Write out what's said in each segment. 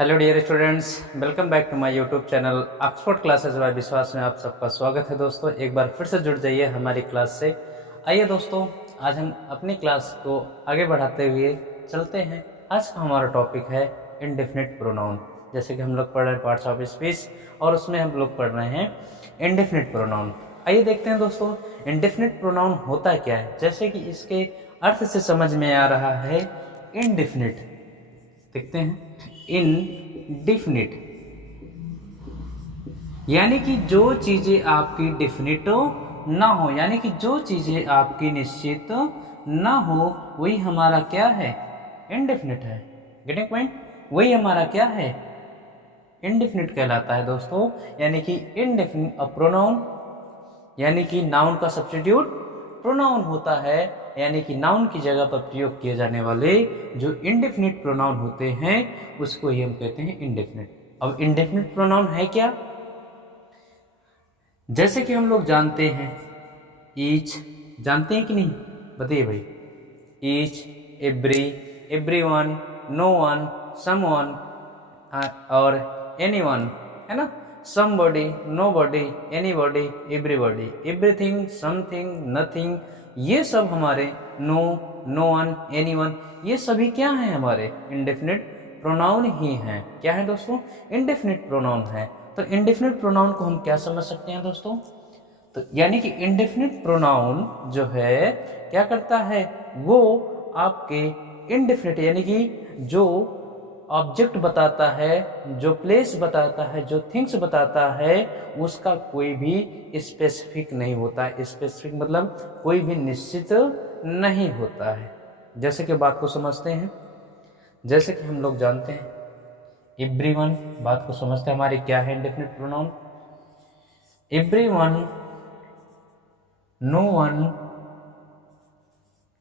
Hello dear students, welcome back to my YouTube channel Oxford classes by Vishwas में आप सबका स्वागत है। दोस्तों एक बार फिर से जुड़ जाइए हमारी क्लास से। आइए दोस्तों, आज हम अपनी क्लास को आगे बढ़ाते हुए चलते हैं। आज का हमारा टॉपिक है इंडेफिनिट प्रोनाउन। जैसे कि हम लोग पढ़ रहे हैं पार्ट्स ऑफ स्पीच और उसमें हम लोग पढ़ रहे हैं इंडेफिनिट प्रोनाउन। आइए देखते हैं दोस्तों इंडेफिनिट प्रोनाउन होता क्या है। जैसे कि इसके अर्थ से समझ में आ रहा है इंडेफिनिट, देखते हैं इनडिफिनिट यानी कि जो चीजें आपकी डिफिनिट ना हो, यानी कि जो चीजें आपकी निश्चित ना हो वही हमारा क्या है, इनडिफिनिट है। Getting point? वही हमारा क्या है, इनडिफिनिट कहलाता है दोस्तों। यानी कि इनडिफिनिट प्रोनाउन यानी कि नाउन का सब्स्टिट्यूट प्रोनाउन होता है, यानी कि नाउन की जगह पर प्रयोग किए जाने वाले जो इंडेफिनिट प्रोनाउन होते हैं उसको ही हम कहते हैं इंडेफिनिट। अब इंडेफिनिट प्रोनाउन है क्या? जैसे कि हम लोग जानते हैं ईच, जानते हैं कि नहीं, बताइए भाई। Each, every, everyone, no one, someone और एनीवन, है ना। somebody, nobody, anybody, everybody, everything, something, nothing, ये सब हमारे no, no one, anyone, ये सभी क्या हैं, हमारे इंडेफिनिट प्रोनाउन ही हैं। क्या है दोस्तों? इंडेफिनिट प्रोनाउन है। तो इंडेफिनिट प्रोनाउन को हम क्या समझ सकते हैं दोस्तों? तो यानी कि इंडेफिनिट प्रोनाउन जो है क्या करता है, वो आपके इंडेफिनिट यानी कि जो ऑब्जेक्ट बताता है, जो प्लेस बताता है, जो थिंग्स बताता है, उसका कोई भी स्पेसिफिक नहीं होता है। स्पेसिफिक मतलब कोई भी निश्चित नहीं होता है। जैसे कि बात को समझते हैं, जैसे कि हम लोग जानते हैं एवरीवन, बात को समझते हैं हमारी क्या है indefinite pronoun. Everyone, no one,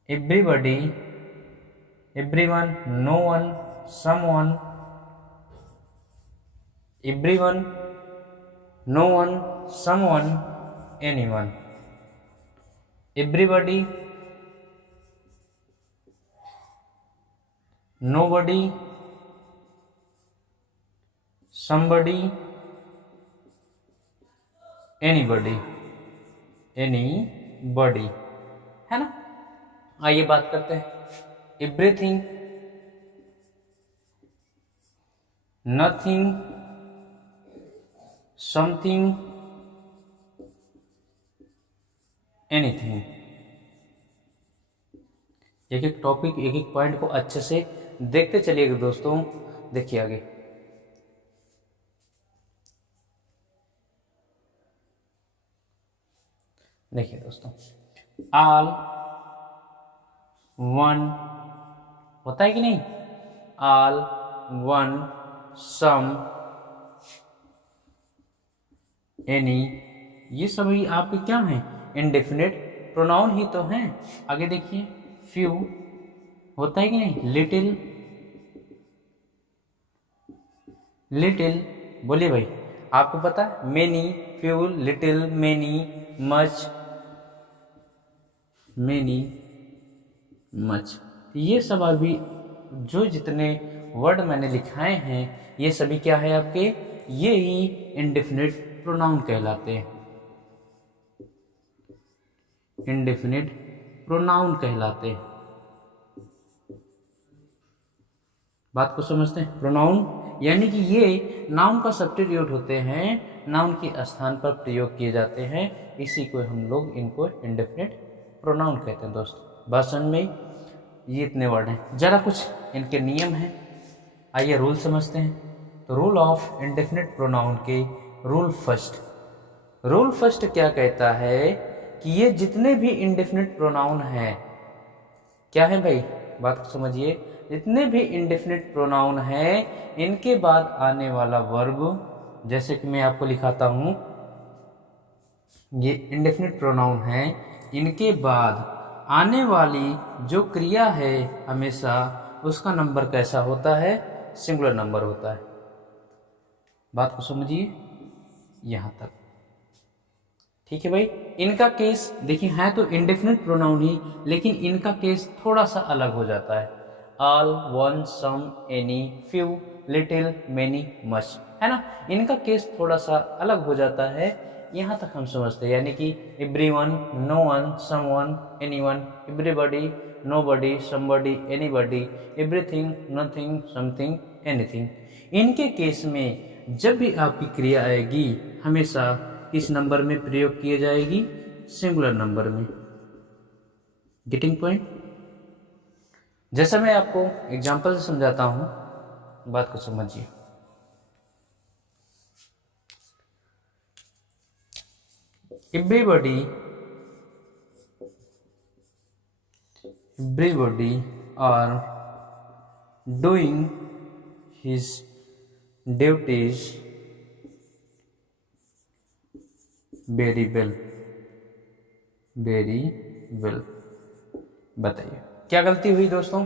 everybody, everyone, no one, someone, everyone, no one, someone, anyone, everybody, nobody, somebody, anybody, anybody, है ना। आइए बात करते हैं एवरीथिंग, नथिंग, समथिंग, एनीथिंग। एक एक टॉपिक, एक एक पॉइंट को अच्छे से देखते चलिएगा दोस्तों। देखिए आगे, देखिए दोस्तों, ऑल, वन, होता है कि नहीं, ऑल, वन, सम, एनी, ये सभी आपके क्या हैं, इंडेफिनिट प्रोनाउन ही तो हैं। आगे देखिए, फ्यू, होता है कि नहीं, लिटिल, लिटिल, बोलिए भाई, आपको पता है, many, few, little, many, much, many, much, ये सब अभी जो जितने वर्ड मैंने लिखाए हैं ये सभी क्या है आपके, ये ही इंडेफिनिट प्रोनाउन कहलाते हैं। इंडेफिनिट प्रोनाउन कहलाते हैं। बात को समझते हैं? प्रोनाउन यानी कि ये नाउन का सब्स्टिट्यूट होते हैं, नाउन के स्थान पर प्रयोग किए जाते हैं, इसी को हम लोग इनको इंडेफिनिट प्रोनाउन कहते हैं। दोस्तों बात समझ में, ये इतने वर्ड हैं, जरा कुछ इनके नियम हैं। आइए रूल समझते हैं। तो रूल ऑफ इंडेफिनिट प्रोनाउन के रूल फर्स्ट, रूल फर्स्ट क्या कहता है कि ये जितने भी इंडेफिनिट प्रोनाउन हैं, क्या है भाई, बात को समझिए, जितने भी इंडेफिनिट प्रोनाउन हैं इनके बाद आने वाला वर्ब, जैसे कि मैं आपको लिखाता हूं, ये इंडेफिनिट प्रोनाउन है, इनके बाद आने वाली जो क्रिया है हमेशा उसका नंबर कैसा होता है, सिंगुलर नंबर होता है। बात को समझिए यहां तक, ठीक है भाई। इनका केस देखिए, है तो इंडेफिनिट प्रोनाउन ही, लेकिन इनका केस थोड़ा सा अलग हो जाता है। All, one, some, any, few, little, many, much, है ना। इनका केस थोड़ा सा अलग हो जाता है, यहाँ तक हम समझते हैं, यानी कि everyone, no one, someone, anyone, everybody, nobody, somebody, anybody, everything, nothing, something, anything. इनके केस में जब भी आपकी क्रिया आएगी हमेशा किस नंबर में प्रयोग किए जाएगी? सिंगुलर नंबर में। Getting point? जैसा मैं आपको एग्जांपल से समझाता हूं, बात को समझिए। everybody are doing his duties very well। बताइए क्या गलती हुई दोस्तों?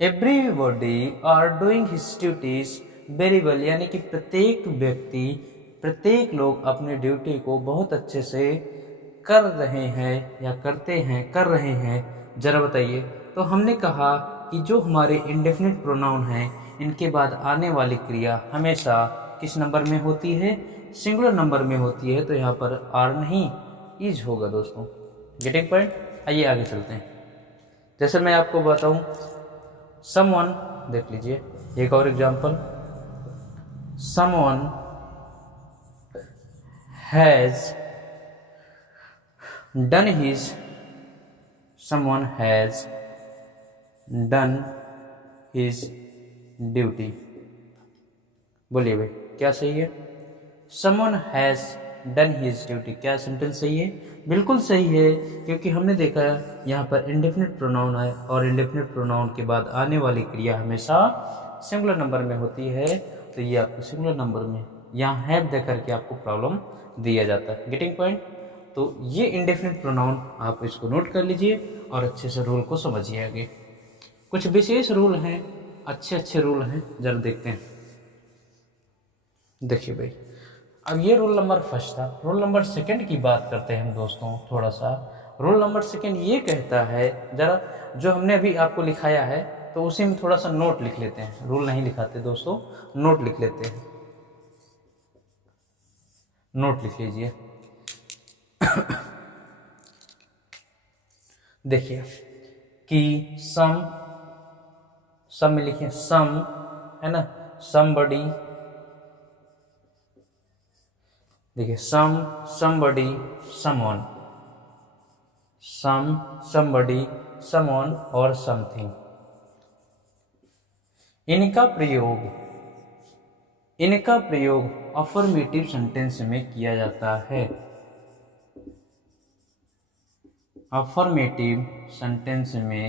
Everybody are doing his duties very well, यानी कि प्रत्येक व्यक्ति, प्रत्येक लोग अपनी ड्यूटी को बहुत अच्छे से कर रहे हैं या करते हैं, कर रहे हैं। जरा बताइए। तो हमने कहा कि जो हमारे इंडेफिनिट प्रोनाउन हैं इनके बाद आने वाली क्रिया हमेशा किस नंबर में होती है? सिंगुलर नंबर में होती है। तो यहाँ पर आर नहीं, इज होगा दोस्तों। Getting point? आइए आगे चलते हैं। जैसे मैं आपको बताऊं, समवन, देख लीजिए एक और example. Someone has done his, someone has done his duty। बोलिए भाई क्या सही है? someone has done his duty, क्या सेंटेंस सही है? बिल्कुल सही है, क्योंकि हमने देखा यहाँ पर इंडेफिनिट प्रोनाउन है और इंडेफिनिट प्रोनाउन के बाद आने वाली क्रिया हमेशा सिंगुलर नंबर में होती है। तो ये आपको सिंगुलर नंबर में यहाँ हैव दे करके आपको प्रॉब्लम दिया जाता है। Getting point? तो ये इंडेफिनिट प्रोनाउन आप इसको नोट कर लीजिए और अच्छे से रूल को समझिए। आगे कुछ विशेष रूल हैं, अच्छे रूल हैं, जरा देखते हैं। देखिए भाई, अब ये रूल नंबर फर्स्ट था। रूल नंबर सेकंड की बात करते हैं हम दोस्तों थोड़ा सा। रूल नंबर सेकंड ये कहता है, जरा जो हमने अभी आपको लिखाया है तो उसी में थोड़ा सा नोट लिख लेते हैं। रूल नहीं लिखाते दोस्तों, नोट लिख लेते हैं। नोट लिख लीजिए। देखिए कि सम में लिखिए सम, है ना, समबडी। देखिए सम, समबडी, समवन, सम, समबडी, समवन और समथिंग। इनका प्रयोग अफर्मेटिव सेंटेंस में किया जाता है। अफर्मेटिव सेंटेंस में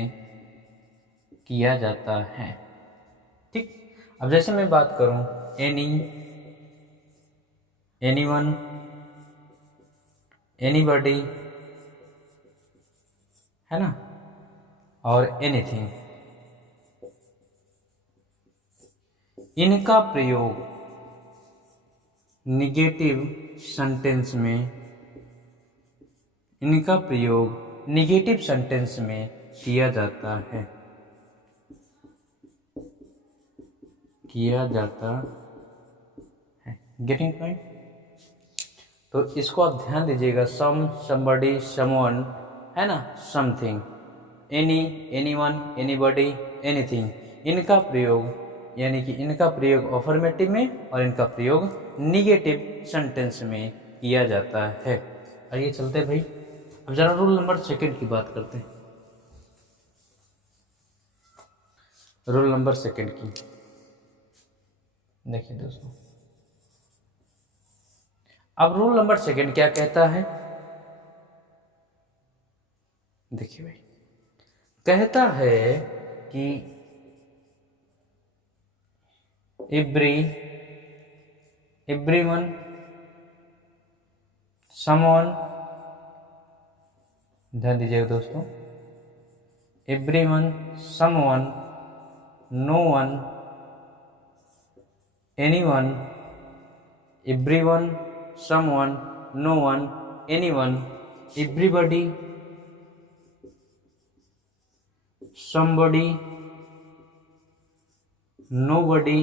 किया जाता है। ठीक। अब जैसे मैं बात करूं एनी, एनीवन, एनीबॉडी, है ना, और एनीथिंग, इनका प्रयोग निगेटिव सेंटेंस में, इनका प्रयोग निगेटिव सेंटेंस में किया जाता है, किया जाता है। Getting point? तो इसको आप ध्यान दीजिएगा। सम, समबडी, समवन, है ना, something, any, anyone, anybody, anything, इनका प्रयोग, यानी कि इनका प्रयोग अफर्मेटिव में और इनका प्रयोग निगेटिव सेंटेंस में किया जाता है। आइए चलते हैं भाई, अब जरा रूल नंबर सेकंड की बात करते हैं। रूल नंबर सेकंड की देखिए दोस्तों। अब रूल नंबर सेकंड क्या कहता है? देखिए भाई, कहता है कि एवरीवन, समवन, ध्यान दीजिएगा दोस्तों, everyone, someone, no one, anyone, everyone, someone, no one, anyone, everybody, somebody, nobody,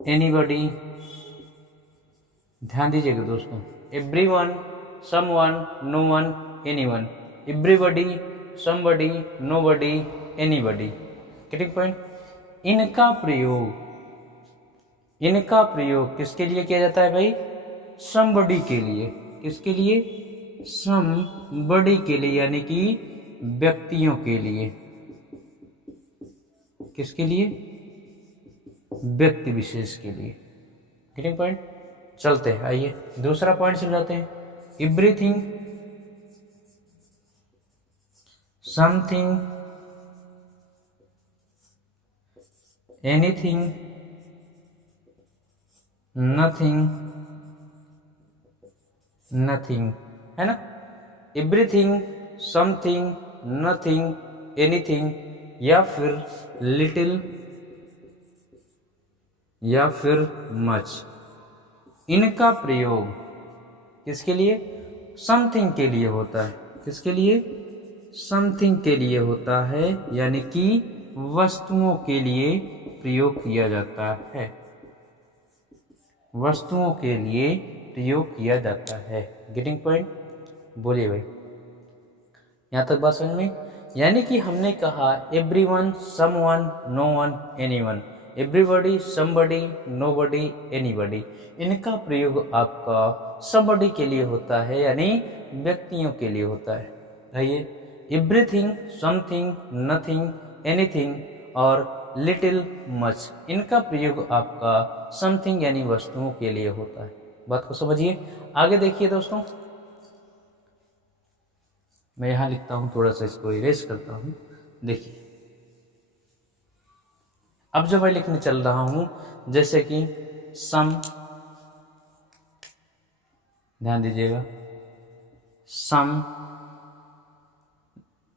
anybody। ध्यान दीजिएगा दोस्तों, everyone, someone, no one, anyone, everybody, somebody, nobody, anybody। Getting point. इनका प्रयोग किसके लिए किया जाता है भाई? somebody के लिए। किसके लिए? somebody के लिए, यानी कि व्यक्तियों के लिए। किसके लिए? व्यक्ति विशेष के लिए। Getting point. चलते हैं, आइए दूसरा पॉइंट समझाते हैं। Everything, something, anything, nothing, nothing, है ना। एवरीथिंग, समथिंग, नथिंग, एनीथिंग, या फिर लिटिल, या फिर मच। इनका प्रयोग किसके लिए? समथिंग के लिए होता है। किसके लिए? समथिंग के लिए होता है, यानी कि वस्तुओं के लिए प्रयोग किया जाता है। वस्तुओं के लिए प्रयोग किया जाता है। Getting point. बोलिए भाई, यहां तक बात समझ में? यानी कि हमने कहा everyone, someone, no one, anyone, everybody, somebody, nobody, anybody. इनका प्रयोग आपका समबडी के लिए होता है, यानी व्यक्तियों के लिए होता है। आइए, एवरीथिंग, समथिंग, नथिंग, एनीथिंग और लिटिल, मच, इनका प्रयोग आपका समथिंग यानी वस्तुओं के लिए होता है। बात को समझिए। आगे देखिए दोस्तों, मैं यहां लिखता हूं, थोड़ा सा इसको इरेज करता हूं। देखिए, अब जब मैं लिखने चल रहा हूं, जैसे कि सम, ध्यान दीजिएगा, सम,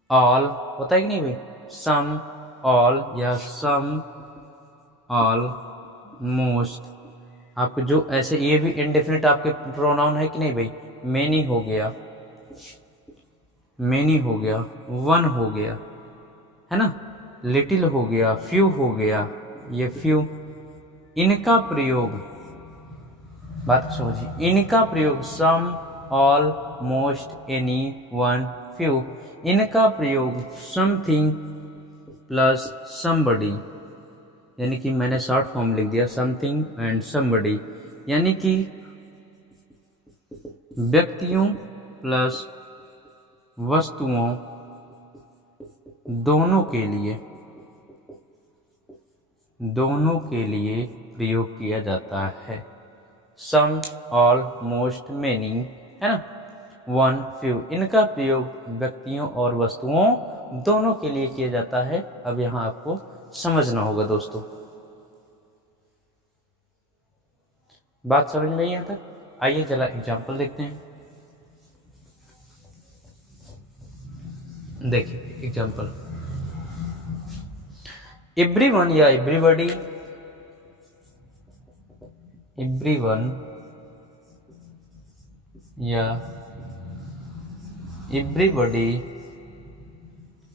ऑल होता है कि नहीं भाई? सम, ऑल या सम, ऑल, मोस्ट। आपको जो ऐसे, ये भी इंडेफिनिट आपके प्रोनाउन है कि नहीं भाई? मेनी हो गया, मेनी हो गया, वन हो गया, है ना, लिटिल हो गया, फ्यू हो गया, ये फ्यू। इनका प्रयोग, बात समझिए, इनका प्रयोग some, all, most, any, one, few. इनका प्रयोग समथिंग प्लस समबडी, यानी कि मैंने शॉर्ट फॉर्म लिख दिया समथिंग एंड समबडी, यानी कि व्यक्तियों प्लस वस्तुओं दोनों के लिए, दोनों के लिए प्रयोग किया जाता है। सम, ऑल, मोस्ट, मेनी, है ना, वन, फ्यू। इनका प्रयोग व्यक्तियों और वस्तुओं दोनों के लिए किया जाता है। अब यहां आपको समझना होगा दोस्तों। बात समझ में आई यहां तक? आइए जरा एग्जाम्पल देखते हैं। देखिए एग्जाम्पल, एवरीवन या एवरीबॉडी, एवरीवन या एवरीबॉडी,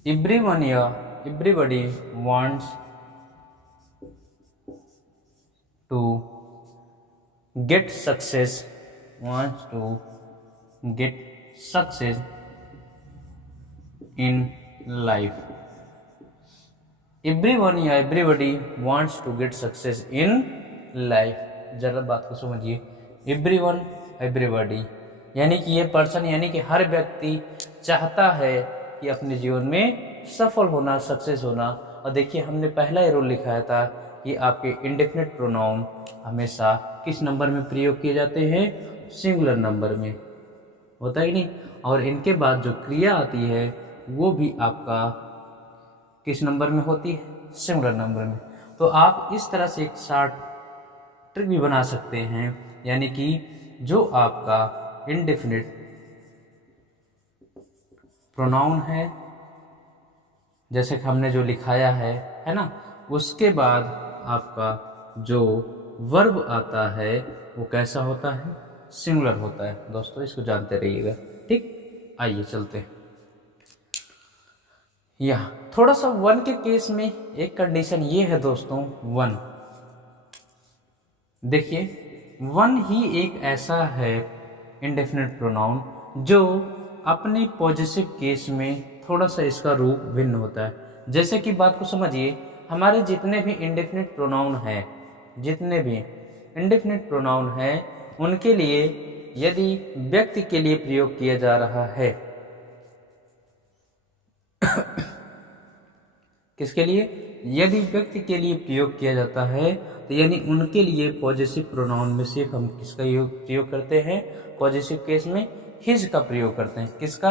एवरीवन या everybody wants to get success, wants to get success in life. Everyone या everybody wants to get success in life. जरा बात को समझिए, एवरीवन, एवरीबॉडी, यानी कि ये पर्सन, यानी कि हर व्यक्ति चाहता है कि अपने जीवन में सफल होना, सक्सेस होना। और देखिए, हमने पहला ही रूल लिखाया था कि आपके इंडेफिनिट प्रोनाउन हमेशा किस नंबर में प्रयोग किए जाते हैं? सिंगुलर नंबर में, होता है कि नहीं। और इनके बाद जो क्रिया आती है वो भी आपका किस नंबर में होती है? सिंगुलर नंबर में। तो आप इस तरह से एक शॉर्ट ट्रिक भी बना सकते हैं, यानी कि जो आपका इंडेफिनिट प्रोनाउन है, जैसे कि हमने जो लिखाया है ना, उसके बाद आपका जो वर्ब आता है वो कैसा होता है? सिंगुलर होता है। दोस्तों इसको जानते रहिएगा, ठीक। आइए चलते हैं। यहाँ थोड़ा सा वन के केस में एक कंडीशन ये है दोस्तों, वन देखिए, वन ही एक ऐसा है इंडेफिनिट प्रोनाउन जो अपने पॉजिटिव केस में थोड़ा सा इसका रूप भिन्न होता है। जैसे कि बात को समझिए, हमारे जितने भी इंडेफिनिट प्रोनाउन हैं, जितने भी इंडेफिनिट प्रोनाउन हैं, उनके लिए यदि व्यक्ति के लिए प्रयोग किया जा रहा है किसके लिए, यदि व्यक्ति के लिए प्रयोग किया जाता है तो यानी उनके लिए पॉजिटिव प्रोनाउन में से हम किसका प्रयोग करते हैं, पॉजिटिव केस में हिज का प्रयोग करते हैं। किसका,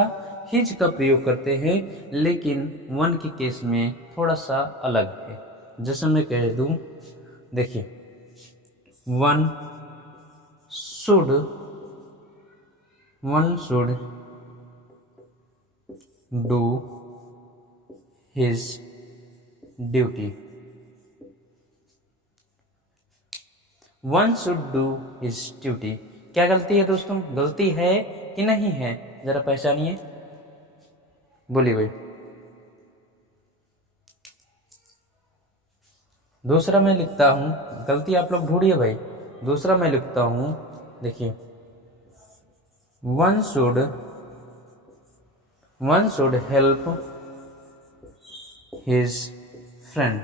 हिज का प्रयोग करते हैं, लेकिन वन के केस में थोड़ा सा अलग है। जैसे मैं कह दूं, देखिए, one should do his duty, one should do his duty. क्या गलती है दोस्तों, गलती है कि नहीं है, जरा पहचानिए, बोलिए भाई। दूसरा मैं लिखता हूं, गलती आप लोग ढूंढिए भाई। दूसरा मैं लिखता हूं, देखिए, one should help his friend,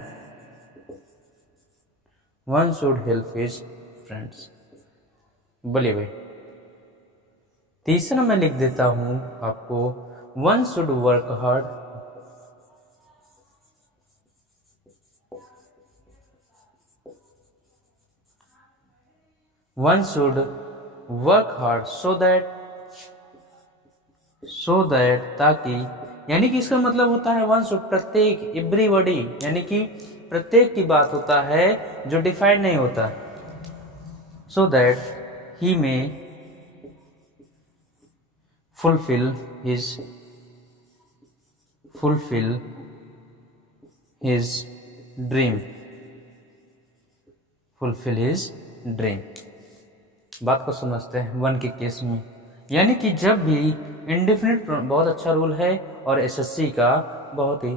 one should help his friends. बोलिए भाई। तीसरा मैं लिख देता हूं आपको, one should work hard, one should work hard so that ताकि, यानी कि इसका मतलब होता है वन शुड प्रत्येक, एवरीबॉडी, यानी कि प्रत्येक की बात होता है जो डिफाइंड नहीं होता, सो दैट ही में fulfill his dream, fulfill his dream। बात को समझते हैं वन के केस में, यानी कि जब भी इंडेफिनिट, बहुत अच्छा रूल है और एसएससी का बहुत ही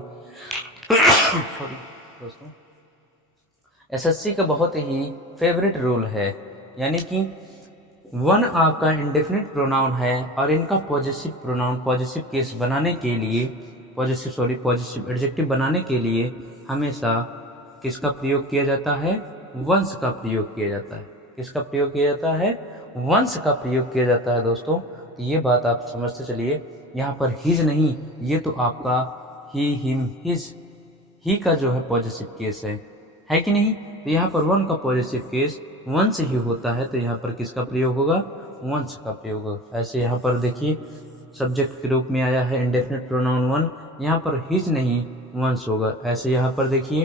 सॉरी दोस्तों, एसएससी का बहुत ही फेवरेट रूल है, यानी कि वन आपका इंडेफिनिट प्रोनाउन है और इनका पॉजिटिव प्रोनाउन, पॉजिटिव केस बनाने के लिए, पॉजिटिव एडजेक्टिव बनाने के लिए हमेशा किसका प्रयोग किया जाता है, वंस का प्रयोग किया जाता है। किसका प्रयोग किया जाता है, वंस का प्रयोग किया जाता है दोस्तों। तो ये बात आप समझते चलिए, यहाँ पर हिज नहीं, ये तो आपका ही, हिम, हिज, ही का जो है पॉजिटिव केस है कि नहीं। तो यहाँ पर वन का पॉजिटिव केस वंस ही होता है, तो यहाँ पर किसका प्रयोग होगा, वंस का प्रयोग होगा। ऐसे यहाँ पर देखिए, सब्जेक्ट के रूप में आया है इंडेफिनिट प्रोनाउन वन, यहाँ पर हिज नहीं वंस होगा। ऐसे यहाँ पर देखिए,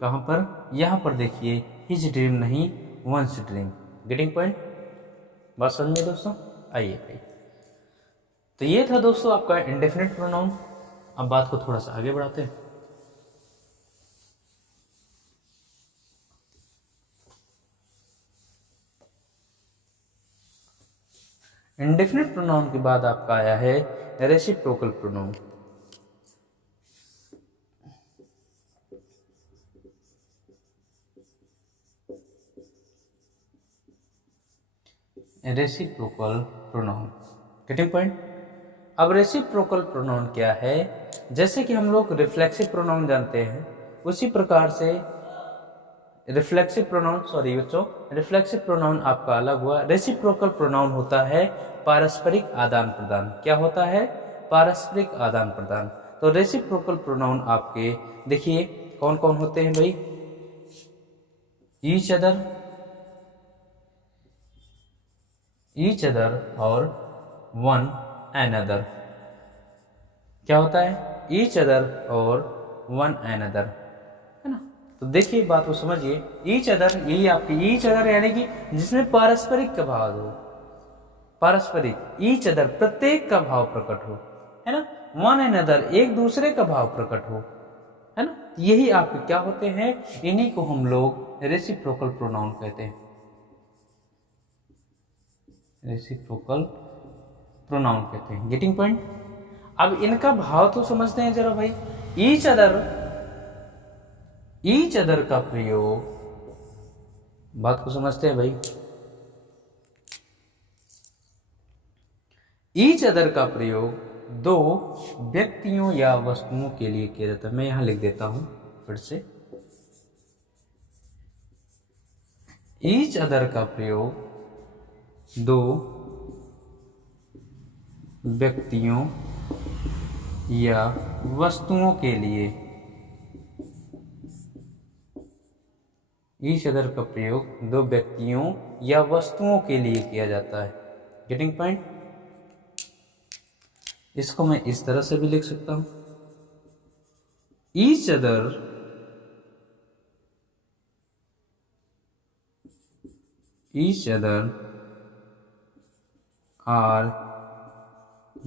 कहाँ पर, यहाँ पर देखिए, हिज ड्रीम नहीं वंस ड्रीम। गेटिंग पॉइंट, बात समझ में दोस्तों, आइए। तो ये था दोस्तों आपका इंडेफिनिट प्रोनाउन। अब बात को थोड़ा सा आगे बढ़ाते हैं। इंडेफिनिट प्रोनाउन के बाद आपका आया है reciprocal pronoun. Reciprocal pronoun, getting point. अब रेसिप्रोकल प्रोनाउन क्या है, जैसे कि हम लोग रिफ्लेक्सिव प्रोनाउन जानते हैं, उसी प्रकार से रिफ्लेक्सिव प्रोनाउन, सॉरी बच्चों, रिफ्लेक्सिव प्रोनाउन आपका अलग हुआ। रेसिप्रोकल प्रोनाउन होता है पारस्परिक आदान प्रदान। क्या होता है, पारस्परिक आदान प्रदान। तो रेसिप्रोकल प्रोनाउन आपके देखिए कौन कौन होते हैं भाई, ईच अदर और वन एनदर। क्या होता है, ईच अदर और वन एनदर, है ना। तो देखिए बात को समझिए, ईच अदर, यही आपकी ईच अदर, यानी कि जिसमें पारस्परिक का भाव हो, पारस्परिक, ईच अदर प्रत्येक का भाव प्रकट हो, है ना। वन एनदर एक दूसरे का भाव प्रकट हो, है ना। यही आपके क्या होते हैं, इन्हीं को हम लोग रेसिप्रोकल प्रोनाउन कहते हैं, रेसिप्रोकल प्रोनाउन कहते हैं। Getting point. अब इनका भाव तो समझते हैं जरा भाई। ईच अदर का प्रयोग, बात को समझते हैं भाई, ईच अदर का प्रयोग दो व्यक्तियों या वस्तुओं के लिए किया जाता है। मैं यहां लिख देता हूं फिर से, ईच अदर का प्रयोग दो व्यक्तियों या वस्तुओं के लिए, ईच अदर का प्रयोग दो व्यक्तियों या वस्तुओं के लिए किया जाता है। Getting point? इसको मैं इस तरह से भी लिख सकता हूं, each other are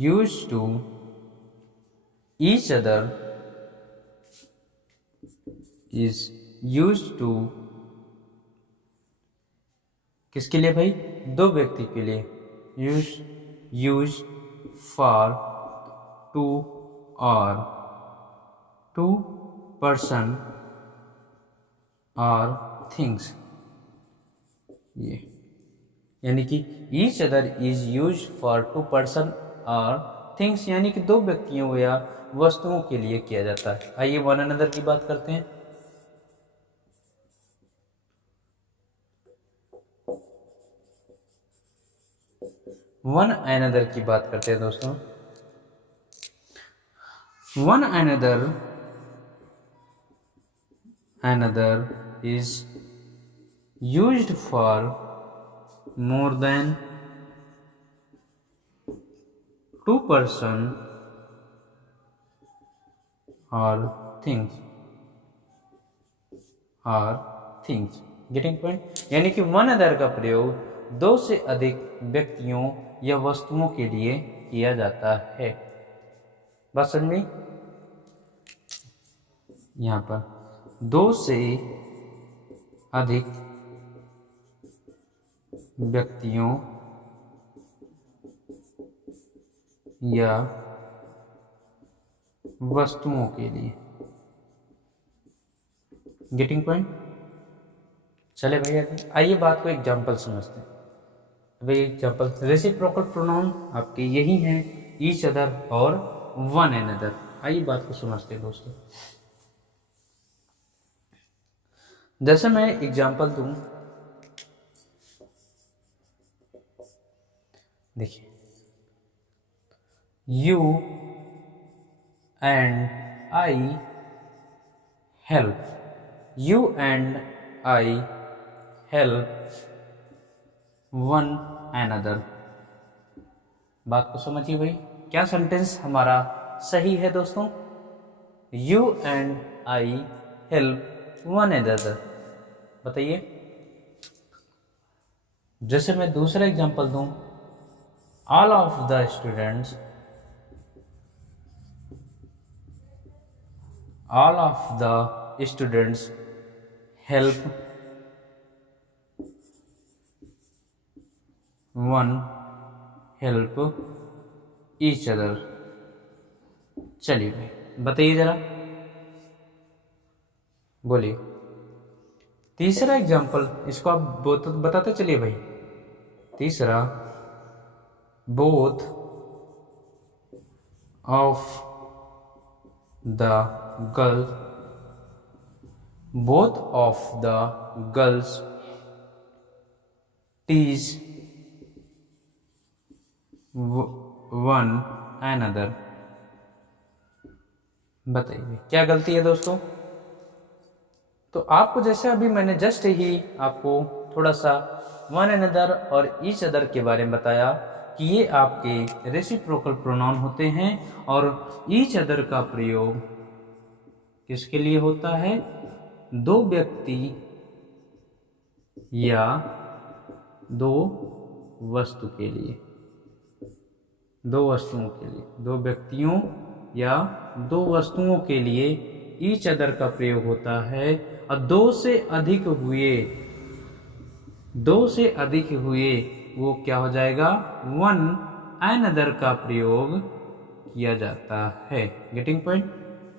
used to, each other is used to, किसके लिए भाई? दो व्यक्ति के लिए। यूज फॉर टू और टू पर्सन और थिंग्स, ये यानी कि each other is use for two person और थिंग्स, यानी कि दो व्यक्तियों या वस्तुओं के लिए किया जाता है। आइए वन अनदर की बात करते हैं। वन अनदर की बात करते हैं दोस्तों। One another is used for more than two person और थिंग्स। Getting point? यानी कि वन अदर का प्रयोग दो से अधिक व्यक्तियों या वस्तुओं के लिए किया जाता है। बात समझ में? यहां पर दो से अधिक व्यक्तियों या वस्तुओं के लिए। Getting point? चले भैया, आइए बात को एग्जाम्पल समझते हैं। भाई एग्जाम्पल, रेसिप्रोकल प्रोनाउन आपके यही हैं, ईच अदर और वन अनदर। आइए बात को समझते हैं दोस्तों। जैसे मैं एग्जाम्पल दूं, देखिए, you and I help, you and I help one another. बात को समझिए भाई, क्या सेंटेंस हमारा सही है दोस्तों? You and I help one another. बताइए। जैसे मैं दूसरा एग्जांपल दूं, all of the students, all of the students help one help each other। चलिए भाई बताइए जरा, बोलिए। तीसरा एग्जाम्पल, इसको आप बताते चलिए भाई। तीसरा, both of the girls tease one another। बताइए क्या गलती है दोस्तों? तो आपको जैसे अभी मैंने जस्ट ही आपको थोड़ा सा वन अनदर और ईच अदर के बारे में बताया कि ये आपके रेसिप्रोकल प्रोनाउन होते हैं, और ईच अदर का प्रयोग किसके लिए होता है? दो व्यक्ति या दो वस्तु के लिए, दो वस्तुओं के लिए, दो व्यक्तियों या दो वस्तुओं के लिए ईच अदर का प्रयोग होता है। और दो से अधिक हुए वो क्या हो जाएगा? वन अनदर का प्रयोग किया जाता है। Getting point?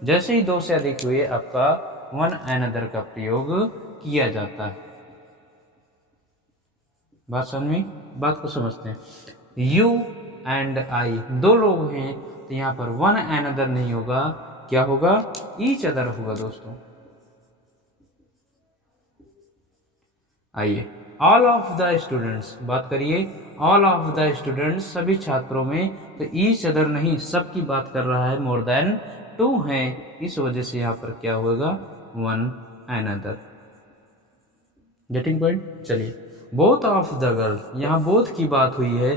जैसे ही दो से अधिक हुए आपका वन अनदर का प्रयोग किया जाता है। बात समझ में, बात को समझते हैं। यू एंड आई दो लोग हैं, तो यहाँ पर वन अनदर नहीं होगा, क्या होगा, ईच अदर होगा दोस्तों। आइए, ऑल ऑफ द स्टूडेंट्स, बात करिए। ऑल ऑफ द स्टूडेंट्स, सभी छात्रों में, तो ईच अदर नहीं, सब की बात कर रहा है, मोर देन टू है, इस वजह से यहाँ पर क्या होगा, वन अनदर। Getting point. चलिए, बोथ ऑफ द गर्ल, यहाँ बोथ की बात हुई है,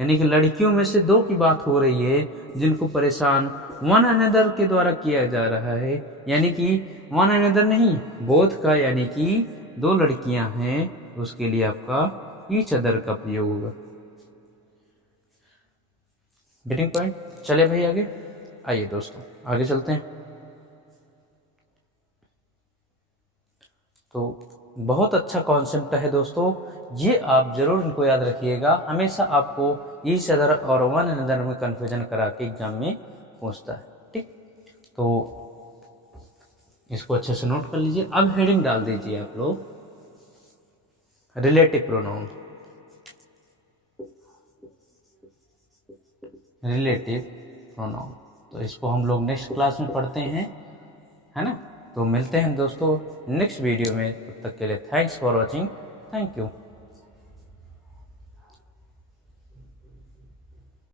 यानी कि लड़कियों में से दो की बात हो रही है जिनको परेशान वन अनदर के द्वारा किया जा रहा है, यानी कि वन अनदर नहीं, बोथ का, यानी कि दो लड़कियां हैं, उसके लिए आपका ईच अदर का प्रयोग होगा। Getting point. चले भाई आगे, आइए दोस्तों आगे चलते हैं। तो बहुत अच्छा कॉन्सेप्ट है दोस्तों, ये आप जरूर इनको याद रखिएगा, हमेशा आपको ईच अदर और वन अनदर में कंफ्यूजन करा के एग्जाम में पूछता है, ठीक। तो इसको अच्छे से नोट कर लीजिए। अब हेडिंग डाल दीजिए आप लोग, रिलेटिव प्रोनाउन। रिलेटिव प्रोनाउन, तो इसको हम लोग नेक्स्ट क्लास में पढ़ते हैं, है ना। तो मिलते हैं दोस्तों नेक्स्ट वीडियो में, तब तक के लिए thanks for watching, thank you.